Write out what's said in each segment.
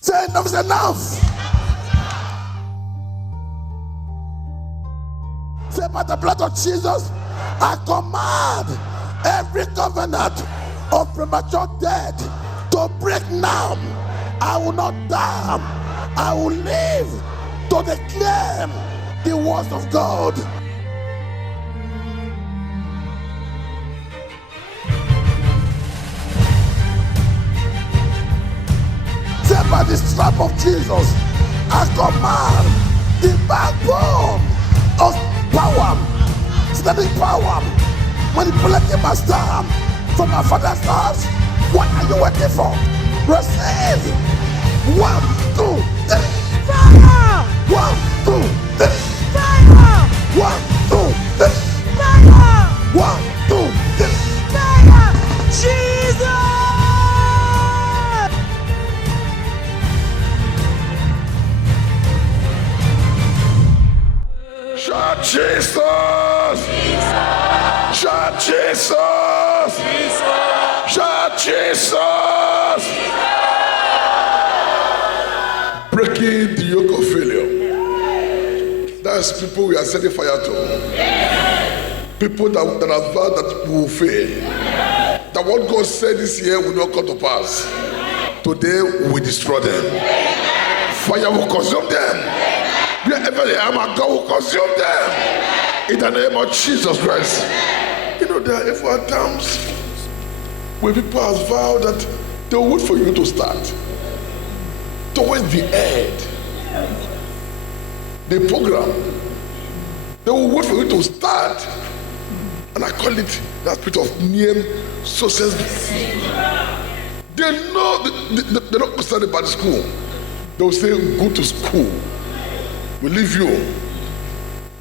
Say enough is enough. Say by the blood of Jesus, I command every covenant of premature death to break now. I will not die. I will live to declare the words of God. Say by the strap of Jesus, I command the backbone of power, static power, manipulating my star from my father's house. What are you waiting for? Receive. 1, 2, 3. Fire! 1, 2, 3. Fire! 1, 2, 3. Fire! 1, 2, 3. Fire! Jesus! Shout Jesus! Shout Jesus! Shout Jesus! Breaking the yoke of failure. That's people we are setting fire to. People that have vowed that we will fail. That what God said this year will not come to pass. Today we destroy them. Fire will consume them. Wherever they are, my God will consume them. In the name of Jesus Christ. You know, there are ever times when people have vowed that they will wait for you to start. Towards the end, the program, they will wait for you to start. And I call it that spirit of near success. They know they're not studying by the school. They will say, go to school. We leave you.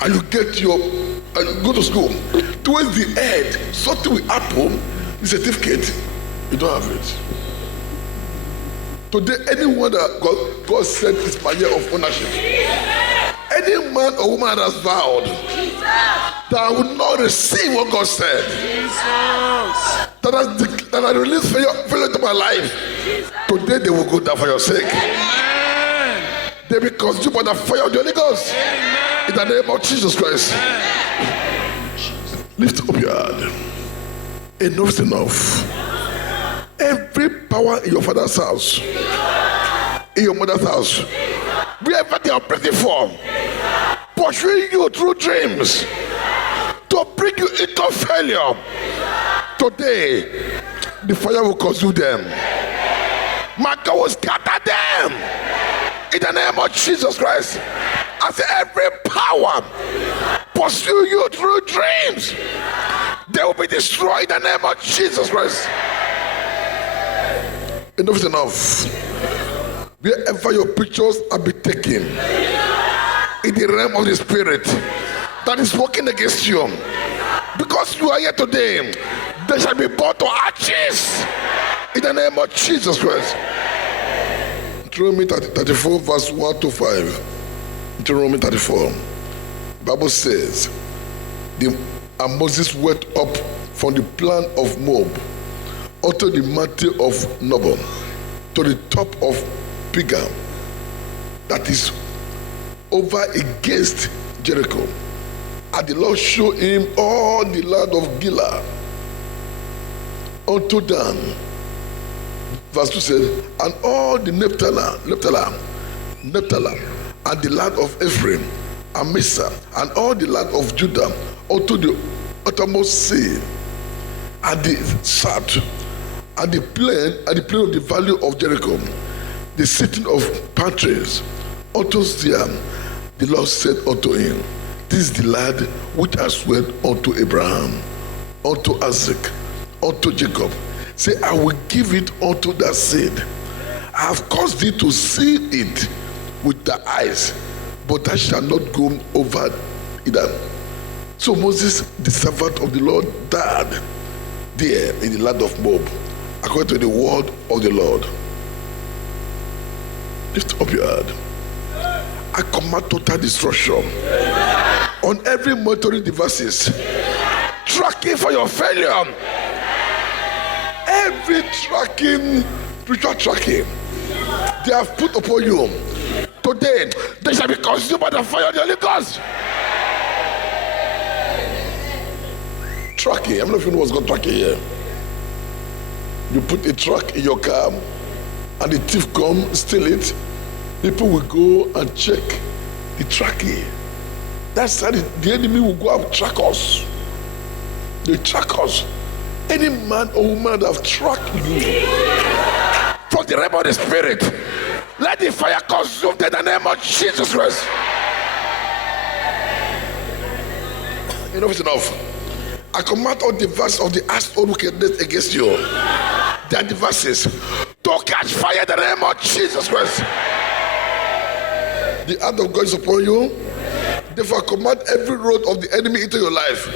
And you get your, and you go to school. Towards the end, something will happen, the certificate, you don't have it. Today, anyone that God said is my year of ownership, any man or woman that has vowed that I will not receive what God said, that I release failure to my life, today they will go down for your sake. They will consumed by the fire of the Holy Ghost. In the name of Jesus Christ. Lift up your hand. Enough is enough. Every power in your father's house, in your mother's house, wherever they are operating from, pursuing you through dreams to bring you into failure, today the fire will consume them. My God will scatter them. In the name of Jesus Christ. I say every power pursue you through dreams, they will be destroyed in the name of Jesus Christ. Enough is enough. Wherever your pictures are be taken in the realm of the spirit that is working against you, because you are here today, they shall be brought to ashes in the name of Jesus Christ. Deuteronomy 34 verse 1 to 5. Deuteronomy 34. Bible says, and Moses went up from the plain of Moab unto the mountain of Nebo, to the top of Pisgah, that is over against Jericho. And the Lord showed him all the land of Gilead unto Dan. Verse 2 says, and all the Naphtali, and the land of Ephraim, and Mesa, and all the land of Judah, unto the uttermost sea, and the south, and the plain of the valley of Jericho, the sitting of palm trees, unto Zion. The Lord said unto him, this is the land which I swore unto Abraham, unto Isaac, unto Jacob. Say, I will give it unto that seed. I have caused thee to see it with the eyes, but thou shalt not go over it. So Moses, the servant of the Lord, died there in the land of Moab, according to the word of the Lord. Lift up your hand. I command total destruction on every monitoring devices, tracking for your failure. Every tracking, spiritual tracking, they have put upon you, today they shall be consumed by the fire of the Holy Ghost. Tracking. I'm not sure what's called tracking here. You put a track in your car and the thief come, steal it. People will go and check the tracking. That's how the enemy will go and track us. They track us. Any man or woman that have tracked you from the realm of the spirit, let the fire consume them in the name of Jesus Christ. Enough is enough. I command all the devices of the household wickedness against you. Their devices to catch fire in the name of Jesus Christ. The hand of God is upon you. Therefore, command every road of the enemy into your life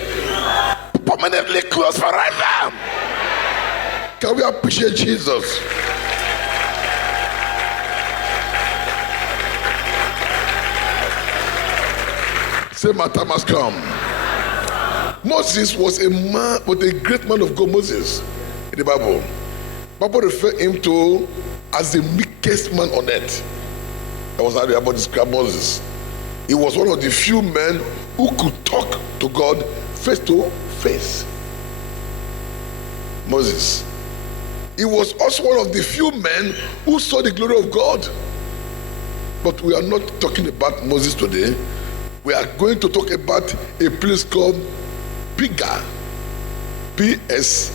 permanently closed forever. Can we appreciate Jesus? Say, my time has come. Moses was a man, but a great man of God. Moses in the Bible refer him to as the meekest man on earth. That was how the Bible described Moses. He was one of the few men who could talk to God face to face. Moses. He was also one of the few men who saw the glory of God. But we are not talking about Moses today. We are going to talk about a place called Pigah. P-S-G-A-H.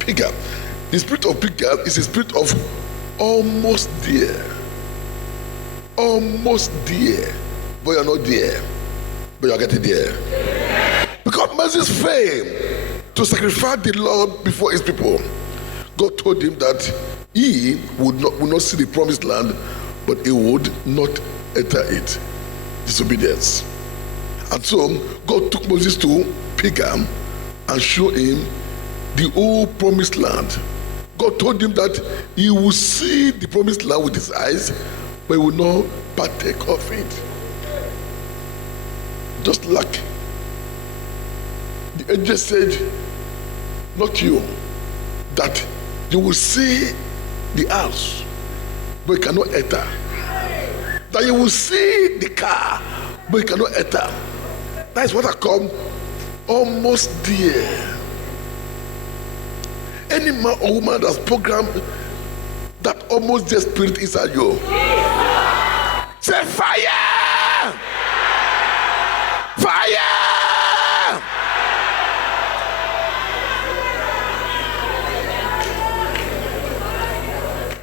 Pigah. The spirit of Pigah is a spirit of almost there. Almost there. But you're not there. But you're getting there. Because Moses failed to sacrifice the Lord before his people. God told him that he would not see the promised land, but he would not enter it. Disobedience. And so God took Moses to Pigah and showed him the whole promised land. God told him that he would see the promised land with his eyes, but he would not partake of it. Just like the angel said, not you, that you will see the house, but you cannot enter. That you will see the car, but you cannot enter. That is what I call almost there. Any man or woman that's programmed that almost there spirit inside you, say fire! Fire!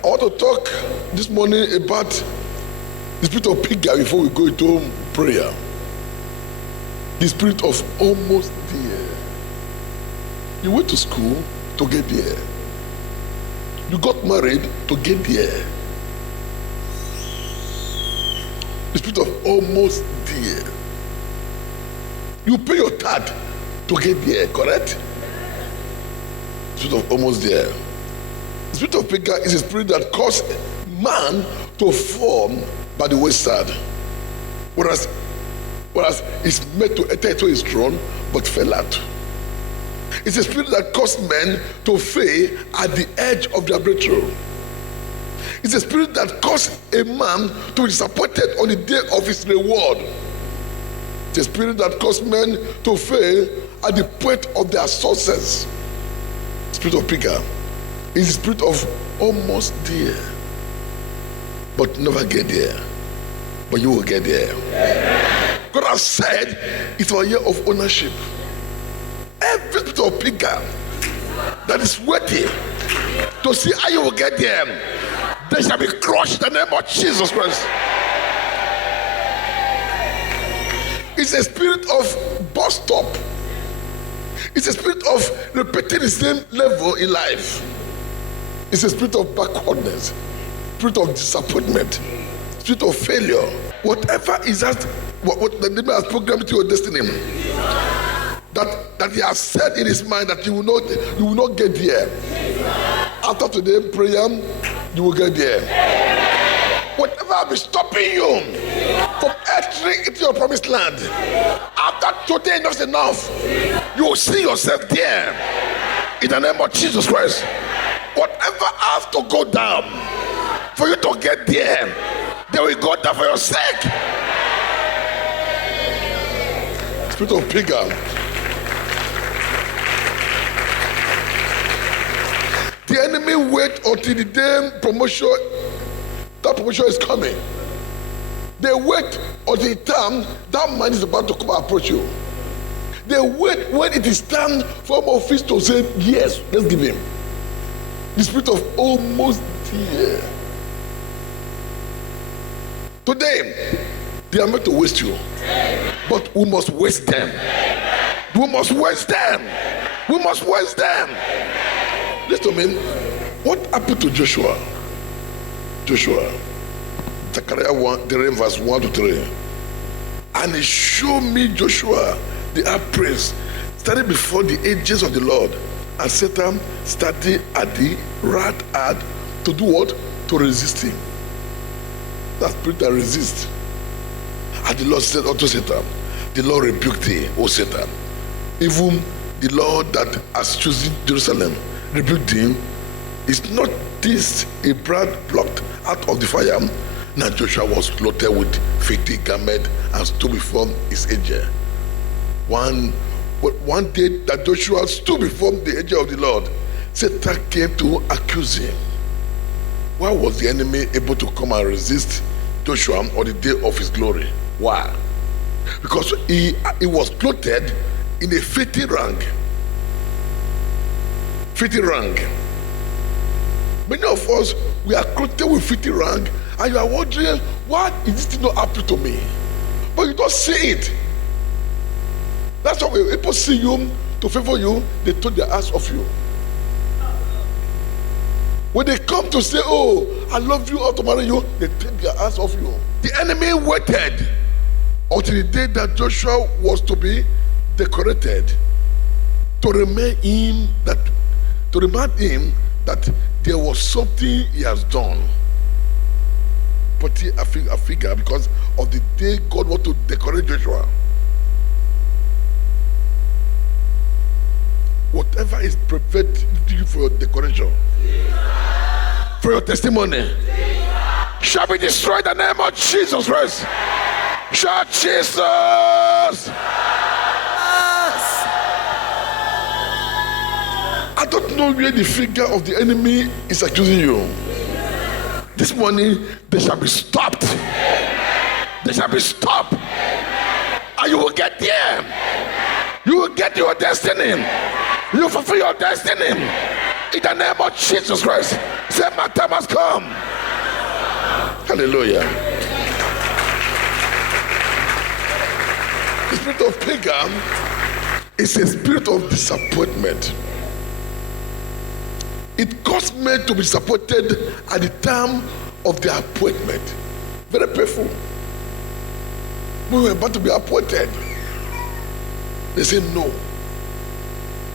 I want to talk this morning about the spirit of Pigah before we go into prayer. The spirit of almost there. You went to school to get there. You got married to get there. The spirit of almost there. You pay your tithe to get there, correct? The spirit of almost there. The spirit of Pigah is a spirit that causes man to form by the wayside. Whereas it's meant to enter into his throne, but fell out. It's a spirit that caused men to fail at the edge of their breakthrough. It's a spirit that caused a man to be disappointed on the day of his reward. It's a spirit that caused men to fail at the point of their success. The spirit of Pigah is the spirit of almost there, but never get there. But you will get there. God has said it's a year of ownership. Every spirit of Pigah that is waiting to see how you will get there, they shall be crushed in the name of Jesus Christ. It's a spirit of bus stop. It's a spirit of repeating the same level in life. It's a spirit of backwardness, spirit of disappointment, spirit of failure. Whatever is that, what the enemy has programmed to your destiny, that he has said in his mind that you will not get there. After today's prayer, you will get there. Whatever will be stopping you from entering into your promised land, after today enough is enough, you will see yourself there in the name of Jesus Christ. Whatever has to go down. For you to get there, they will go down for your sake. Spirit of pagan. The enemy wait until the day that promotion is coming. They wait until the time that man is about to come and approach you. They wait when it is time for home office to say, yes, let's give him. The spirit of almost here. Today, they are meant to waste you. But we must waste them. We must waste them. We must waste them. Listen to me. What happened to Joshua? Zechariah 1, the verse 1 to 3. And he showed me Joshua, the high priest, standing before the angels of the Lord, and Satan standing at the right hand to do what? To resist him. That spirit that resists. And the Lord said unto Satan, the Lord rebuked thee, O Satan. Even the Lord that has chosen Jerusalem rebuked him. Is not this a brand plucked out of the fire? Now Joshua was clothed with filthy garment and stood before his angel. One day that Joshua stood before the angel of the Lord, Satan came to accuse him. Why was the enemy able to come and resist Joshua on the day of his glory? Why? Because he was clothed in a filthy rank. Filthy rank. Many of us, we are clothed with filthy rank, and you are wondering, why is this thing not happening to me? But you don't see it. That's why when people see you to favor you, they take their eyes off you. When they come to say, oh, I love you, or to marry you, they take their eyes off you. The enemy waited until the day that Joshua was to be decorated to remind him that there was something he has done. But I figure because of the day God wanted to decorate Joshua. Whatever is preventing you for your decoration, for your testimony, shall be destroyed in the name of Jesus Christ. Shout Jesus! I don't know where the figure of the enemy is accusing you. This morning, they shall be stopped. They shall be stopped. And you will get there. You will get your destiny. You will fulfill your destiny. In the name of Jesus Christ. Say, my time has come. Hallelujah. The spirit of pagan is a spirit of disappointment. It caused men to be disappointed at the time of their appointment. Very painful. We were about to be appointed. They say no.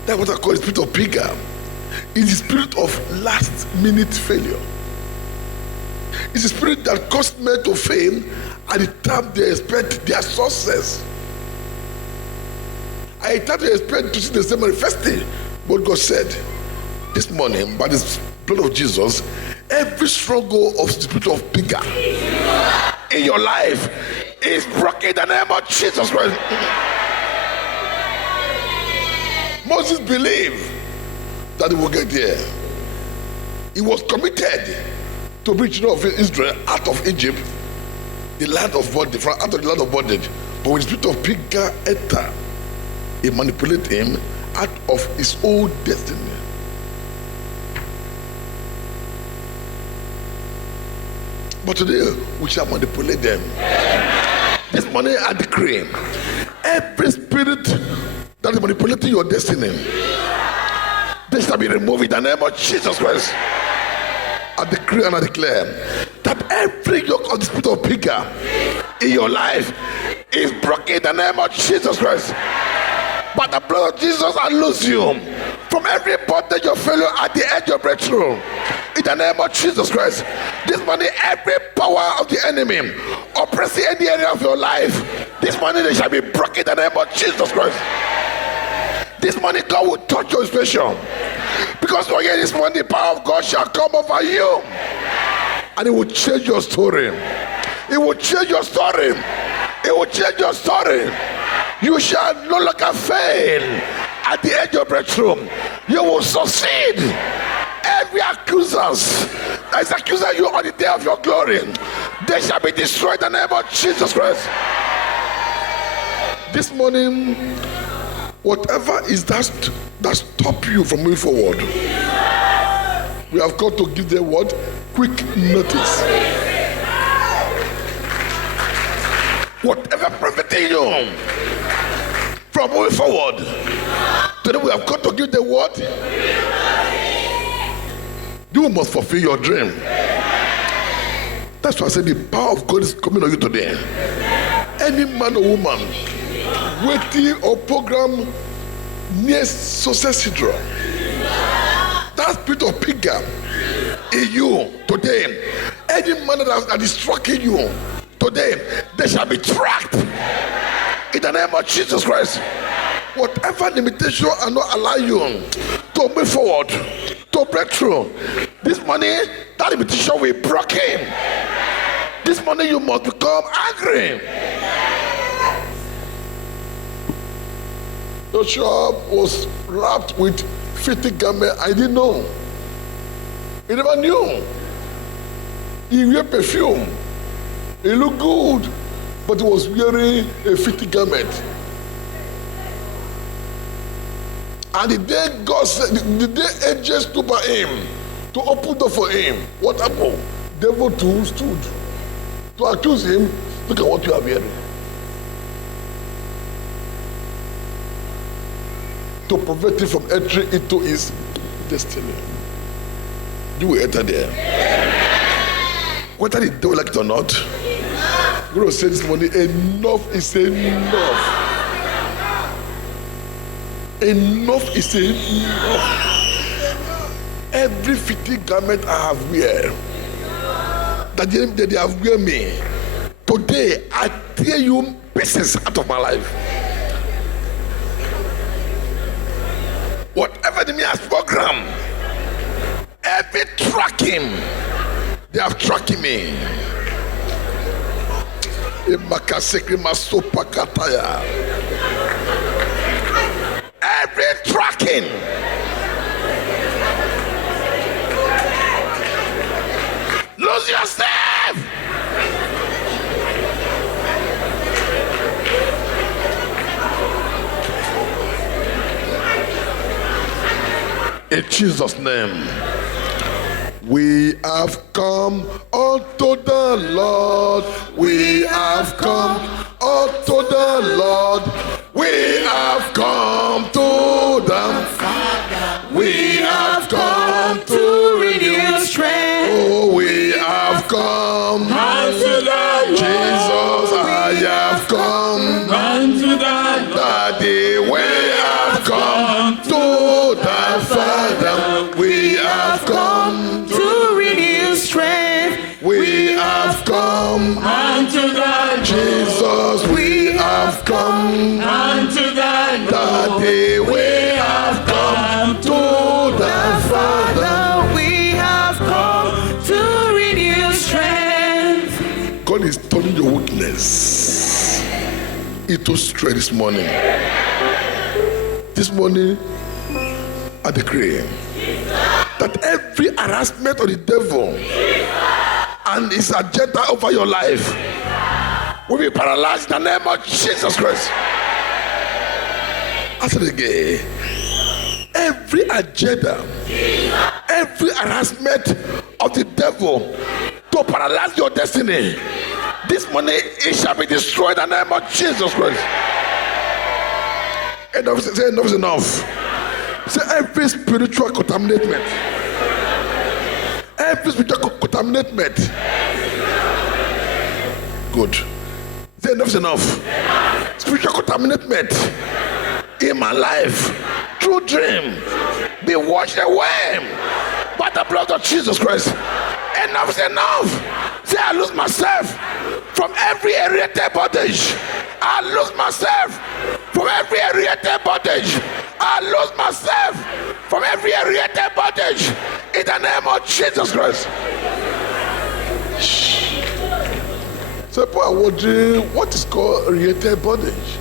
That's what I call the spirit of pagan. It's the spirit of last minute failure. It's the spirit that caused men to fail at the time they expect their success. At the time they expect to see the same manifesting. But God said, this morning, by the blood of Jesus, every struggle of the spirit of pagan in your life is broken in the name of Jesus Christ. Moses believed that he will get there. He was committed to bring children of Israel out of Egypt, the land of bondage, from out of the land of bondage. But when the spirit of pagan entered, he manipulated him out of his own destiny. But today, we shall manipulate them. This morning, I decree, every spirit that is manipulating your destiny, they shall be removed in the name of Jesus Christ. I decree and I declare that every yoke of the spirit of pagan in your life is broken in the name of Jesus Christ. By the blood of Jesus, I loose you from every bondage of failure at the edge of breakthrough. In the name of Jesus Christ. This morning, every power of the enemy oppressing any area of your life, this morning they shall be broken in the name of Jesus Christ. This morning, God will touch your situation. Because Because you are here this morning, the power of God shall come over you. And it will change your story. It will change your story. It will change your story. You shall no longer fail at the edge of breakthrough. You will succeed. Every accuser that is accusing you on the day of your glory, they shall be destroyed in the name of Jesus Christ. This morning, whatever is that stop you from moving forward, we have got to give them what? Quick notice. Whatever preventing you from moving forward, today we have got to give them what? You must fulfill your dream. That's why I said the power of God is coming on you today. Any man or woman waiting or program near success syndrome, that spirit of pigger in you today, any man that is tracking you today, they shall be tracked in the name of Jesus Christ. Whatever limitation will not allow you to move forward, to break through, this morning that limitation will be broken. This morning you must become angry. Joshua was wrapped with 50 garments. I didn't know. He never knew. He wear perfume. He looked good, but he was wearing a 50 garment. And the day God said, the day angels stood by him to open the door for him, what happened? Devil too stood to accuse him. Look at what you are wearing. To prevent him from entering into his destiny. You will enter there. Whether the devil like it or not, I'm going to say this morning, enough is enough. Enough is enough. Every 50 garment I have wear, that they have wear me, today I tear you pieces out of my life. Whatever the enemy has programmed, every tracking, they have tracking me. Every tracking, lose yourself. In Jesus' name, we have come unto the Lord. We have come unto the Lord. We have come to the Father. We have come to renew strength. Oh, we have come unto the Lord. Jesus, I have come unto the Lord. Daddy, we have come to the Father. We have come to renew strength. We have come unto the Lord. Jesus, we have come unto the Lord. Daddy, we have come to the Father. We have come to renew strength. God is turning your weakness into strength this morning. This morning, I decree that every harassment of the devil and his agenda over your life will be paralyzed in the name of Jesus Christ. I said again, every agenda, every harassment of the devil to paralyze your destiny, this morning it shall be destroyed in the name of Jesus Christ. Enough, say enough is enough. Say every spiritual contamination, every spiritual contamination. Good. Say enough is enough. Spiritual contamination in my life through dream be washed away by the blood of Jesus Christ. Enough is enough. Say I lose myself from every inherited bondage. I lose myself from every inherited bondage. I lose myself from every oriented bondage in the name of Jesus Christ. So people are wondering what is called oriented bondage.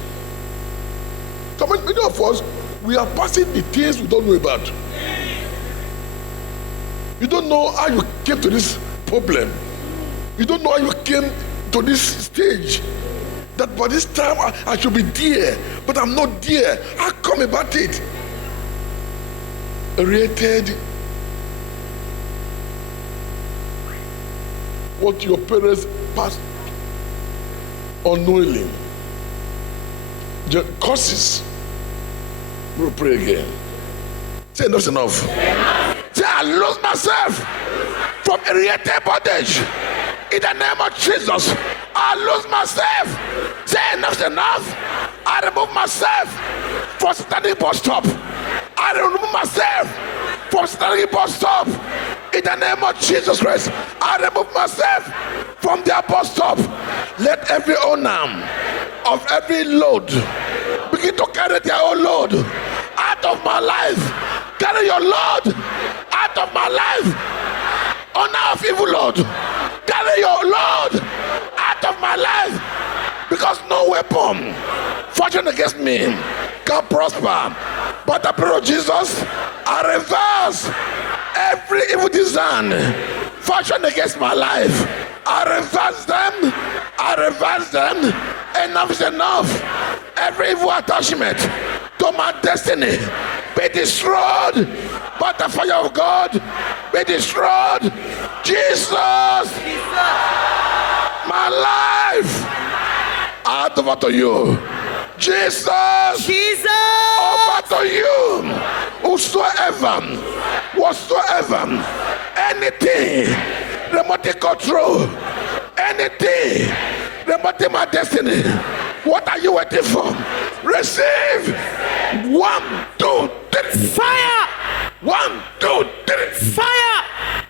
Some many of us, we are passing the things we don't know about. You don't know how you came to this problem. You don't know how you came to this stage. That by this time I should be there, but I'm not there. How come about it? Oriented, what your parents passed unknowingly. The causes. We'll pray again. Say enough's enough. Say I lose myself from oriented bondage. In the name of Jesus, I lose myself. Say enough's enough. I remove myself from standing bus stop. I remove myself from standing bus stop. In the name of Jesus Christ, I remove myself from their bus stop. Let every owner of every load begin to carry their own load out of my life. Carry your load out of my life. Honor of evil load. Carry your load out of my life. Because no weapon fashioned against me can prosper. But the blood of Jesus, I reverse every evil design fashioned against my life. I reverse them. I reverse them. Enough is enough. Every evil attachment to my destiny be destroyed by the fire of God. Be destroyed. Jesus, my life, I hand over to you. Jesus, over to you. Whatsoever, anything remotely control, anything remote my destiny. What are you waiting for? Receive. 1, 2, 3. Fire! 1, 2, 3. Fire!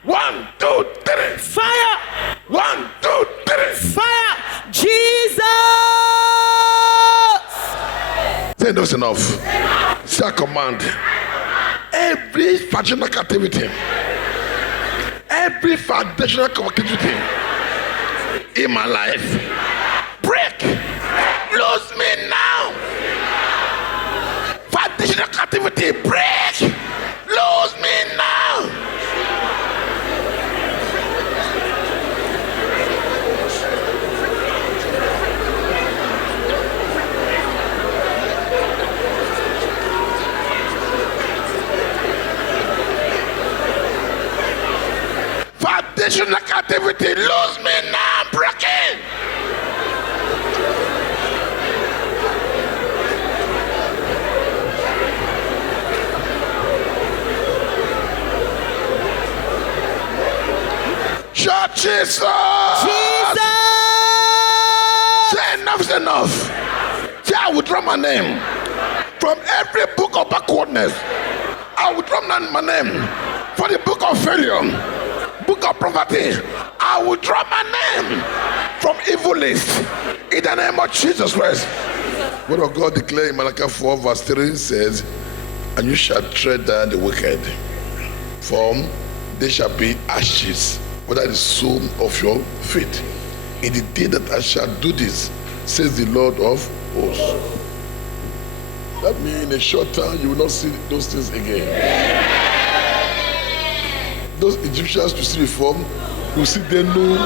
1, 2, 3. Fire! 1, 2, 3. Fire! Jesus! Say that's enough. Say a command. Every foundational captivity, every foundational captivity in my life, break. Lose me now. Foundational captivity, break. Lose me now. Foundational captivity, lose me now, breaking. Shout Jesus! Jesus! Say enough is enough. Say I withdraw my name from every book of backwardness. I withdraw my name from the book of failure, book of poverty. I withdraw my name from evil list in the name of Jesus Christ. Word of God declared in Malachi 4 verse 3 says, and you shall tread down the wicked, for they shall be ashes under the sole of your feet. In the day that I shall do this, says the Lord of hosts. That means in a short time you will not see those things again. Those Egyptians to see before, you see them no